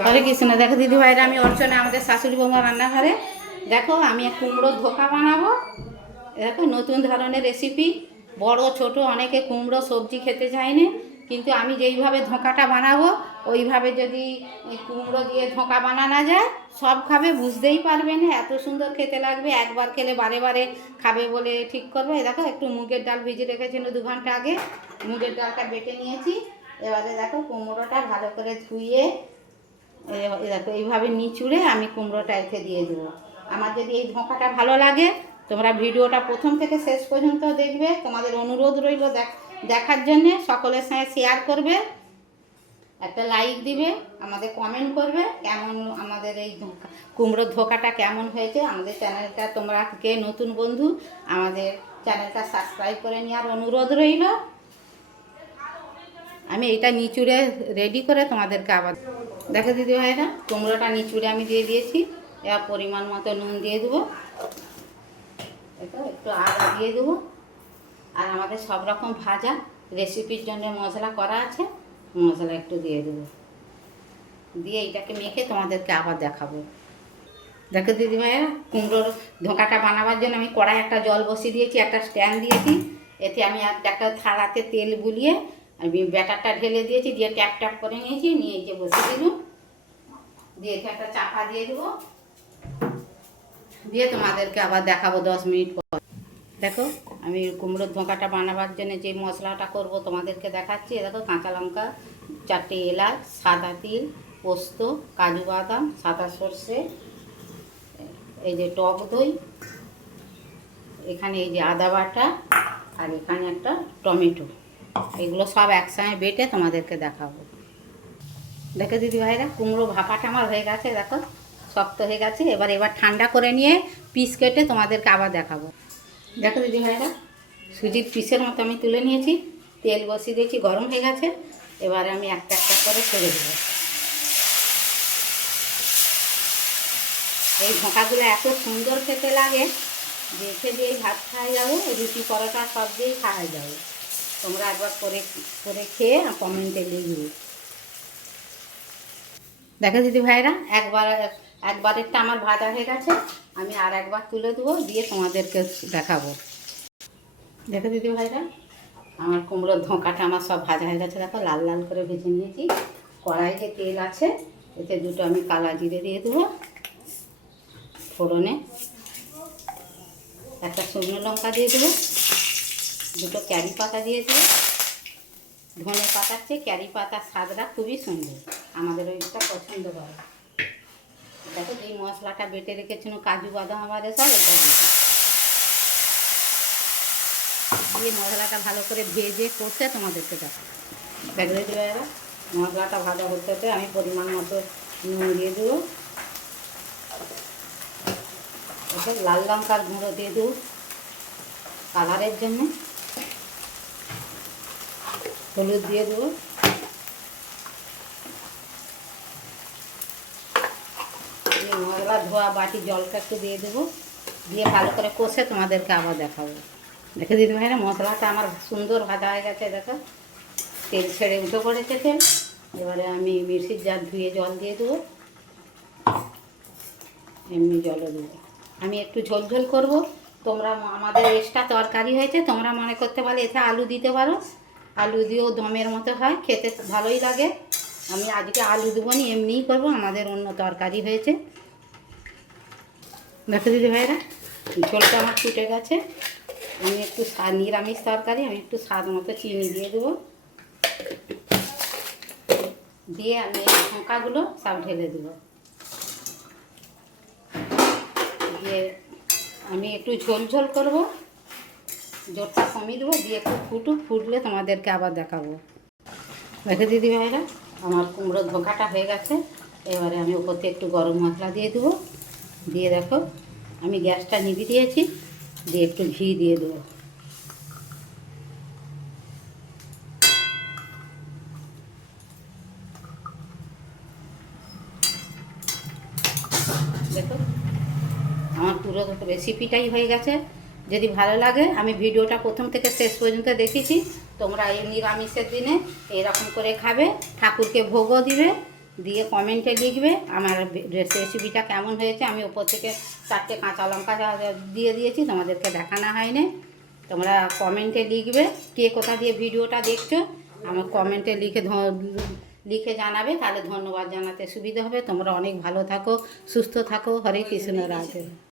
হরে কৃষ্ণ। দেখো দিদি ভাইরা, আমি অর্চনা, আমাদের শাশুড়ি বৌমা রান্নাঘরে। দেখো আমি কুমড়োর ধোকা বানাবো। দেখো নতুন ধরনের রেসিপি। বড় ছোট অনেকে কুমড়ো সবজি খেতে চায় না, কিন্তু আমি যেইভাবে ধোকাটা বানাবো ওইভাবে যদি কুমড়ো দিয়ে ধোকা বানানো যায় সব খাবে, বুঝতেই পারবে না, এত সুন্দর খেতে লাগবে। একবার খেলে বারে বারে খাবে বলে ঠিক করবে। দেখো একটু মুগের ডাল ভিজে রেখেছিল 2 ঘন্টা আগে, মুগের ডালটা বেটে নিয়েছি। এবারে দেখো কুমড়োটা ভালো করে ধুয়ে দেখো এইভাবে নিচুড়ে আমি কুমড়োটা এতে দিয়ে দেবো। আমার যদি এই ধোঁকাটা ভালো লাগে তোমরা ভিডিওটা প্রথম থেকে শেষ পর্যন্ত দেখবে। তোমাদের অনুরোধ রইল দেখার জন্যে। সকলের সঙ্গে শেয়ার করবে, একটা লাইক দিবে, আমাদের কমেন্ট করবে কেমন আমাদের এই কুমড়োর ধোকাটা কেমন হয়েছে। আমাদের চ্যানেলটা তোমরা কে নতুন বন্ধু আমাদের চ্যানেলটা সাবস্ক্রাইব করে নেওয়ার অনুরোধ রইল। আমি এটা নিচুড়ে রেডি করে তোমাদেরকে আবার দেখো দিদি ভাইরা, কুমড়োটা নিচুড়ে আমি দিয়ে দিয়েছি। এবার পরিমাণ মতো নুন দিয়ে দেবো, একটু আদা দিয়ে দেবো। আর আমাদের সব রকম ভাজা রেসিপির জন্য মশলা করা আছে, মশলা একটু দিয়ে দেবো। দিয়ে এটাকে মেখে তোমাদেরকে আবার দেখাবো। দেখো দিদি ভাইরা, কুমড়োর ধোঁকাটা বানাবার জন্য আমি কড়াই একটা জল বসিয়ে দিয়েছি, একটা স্ট্যান্ড দিয়েছি। এতে আমি একটা থালাতে তেল বুলিয়ে আমি ব্যাটারটা ঢেলে দিয়েছি, দিয়ে ট্যাপ ট্যাপ করে নিয়েছি। নিয়ে এই যে বসিয়ে দিলাম, দিয়ে একটা চাপা দিয়ে দেবো। দিয়ে তোমাদেরকে আবার দেখাবো 10 মিনিট পর। দেখো আমি কুমড়োর ধোঁকাটা বানাবার জন্য যে মশলাটা করব তোমাদেরকে দেখাচ্ছি। দেখো কাঁচা লঙ্কা, 4টে এলাচ, সাদা তিল, পোস্ত, কাজু বাদাম, সাদা সর্ষে, এই যে টক দই, এখানে এই যে আদা বাটা, আর এখানে একটা টমেটো। এগুলো সব একসঙ্গে বেটে তোমাদেরকে দেখাবো। দেখো দিদি ভাইরা, কুমড়ো ভাপাটা আমার হয়ে গেছে। দেখো শক্ত হয়ে গেছে। এবার ঠান্ডা করে নিয়ে পিস কেটে তোমাদেরকে আবার দেখাবো। দেখো দিদি ভাইরা, সুজির পিসের মতো আমি তুলে নিয়েছি। তেল বসিয়ে দিয়েছি, গরম হয়ে গেছে। এবারে আমি একটা একটা করে ছেড়ে দেবো। এই ধোঁকাগুলো এত সুন্দর খেতে লাগে, দেখে দিয়েই ভাত খাওয়া যাবে, রুটি পরোটা সব দিয়েই খাওয়া যাবে। তোমরা একবার করে খেয়ে কমেন্টে লিখবে। দেখো দিদি ভাইরা, একবারেরটা আমার ভাজা হয়ে গেছে। আমি আর একবার তুলে দেবো, দিয়ে তোমাদেরকে দেখাবো। দেখো দিদি ভাইরা, আমার কুমড়োর ধোঁকাটা আমার সব ভাজা হয়ে গেছে। দেখো লাল লাল করে ভেজে নিয়েছি। কড়াইতে তেল আছে, এতে দুটো আমি কালা জিরে দিয়ে দেবো ফোড়নে। একটা শুকনো লঙ্কা দিয়ে দেবো, দুটো ক্যারি পাতা দিয়ে দেবো। ধনে পাতার চেয়ে ক্যারি পাতার স্বাদটা খুবই সুন্দর, আমাদের ওইটা পছন্দ করে। দেখো এই মশলাটা বেটে রেখেছিল, কাজু বাদাম আমাদের সব এটা দিয়ে মশলাটা ভালো করে ভেজে কষে তোমাদেরকে দেখো। দেখো দিদি ভাইরা, মশলাটা ভাজা করতে হতে আমি পরিমাণ মতো নুন দিয়ে দেবো। এবার লাল লঙ্কার গুঁড়ো দিয়ে দেবো কালারের জন্য। হলুদ দিয়ে দেবো। মশলা ধোয়া বাটি জলটা একটু দিয়ে দেবো, দিয়ে ভালো করে কষে তোমাদেরকে আবার দেখাবো। দেখে দিদি ভাইরা, মশলাটা আমার সুন্দর ভাজা হয়ে গেছে। দেখো তেল ছেড়ে উঠে পড়েছে তেল। এবারে আমি মিক্সির জার ধুয়ে জল দিয়ে দেবো, এমনি জলও দেবো। আমি একটু ঝোল ঝোল করবো। তোমরা আমাদের এক্সট্রা তরকারি হয়েছে, তোমরা মনে করতে পারো এতে আলু দিতে পারো। আলু দিয়েও দমের মতো হয়, খেতে ভালোই লাগে। আমি আজকে আলু দেবো না, এমনিই করবো, আমাদের অন্য তরকারি হয়েছে। দেখো দিদি ভাইরা, ঝোলটা আমার ফুটে গেছে। আমি একটু নিরামিষ তরকারি, আমি একটু স্বাদ মতো চিনি দিয়ে দেবো। দিয়ে আমি এই ধোঁকাগুলো সব ঢেলে দেবো। দিয়ে আমি একটু ঝোল ঝোল করবো, জোরটা কমিয়ে দেবো। দিয়ে একটু ফুটলে তোমাদেরকে আবার দেখাবো। দেখো দিদি ভাইরা, আমার কুমড়োর ধোঁকাটা হয়ে গেছে। এবারে আমি ওপরতে একটু গরম মশলা দিয়ে দেবো। দিয়ে দেখো আমি গ্যাসটা নিভিয়ে দিয়েছি, দিয়ে একটু ঘি দিয়ে দেবো। দেখো আমার পুরো রেসিপিটাই হয়ে গেছে। যদি ভালো লাগে, আমি ভিডিওটা প্রথম থেকে শেষ পর্যন্ত দেখেছি, তোমরা এই নিরামিষের দিনে এরকম করে খাবে, ঠাকুরকে ভোগও দিবে। দিয়ে কমেন্টে লিখবে আমার রেসিপিটা কেমন হয়েছে। আমি ওপর থেকে 4টে কাঁচা লঙ্কা দিয়ে দিয়েছি, তোমাদেরকে দেখানো হয়নি। তোমরা কমেন্টে লিখবে কে কোথা দিয়ে ভিডিওটা দেখছো, আমার কমেন্টে লিখে জানাবে, তাহলে ধন্যবাদ জানাতে সুবিধা হবে। তোমরা অনেক ভালো থাকো, সুস্থ থাকো। হরে কৃষ্ণ রাধে।